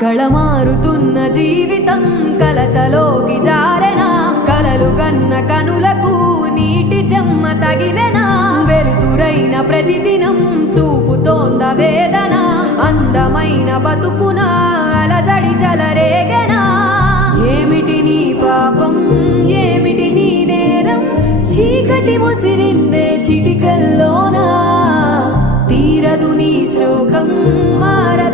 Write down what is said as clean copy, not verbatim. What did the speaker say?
కళమారుతున్న జీవితం కలతలోకి జారెనా కలలు గన్న కనులకు నీటి చెమ్మ తగిలెనా వెలుతురైన ప్రతిదినం చూపుతోంద వేదన అందమైన బతుకున అలజడి చలరేగెనా ఏమిటి నీ పాపం ఏమిటి నీ నేరం చీకటి ముసిరిందే చిటికల్లోనా తీరదు నీ శోకం మారదు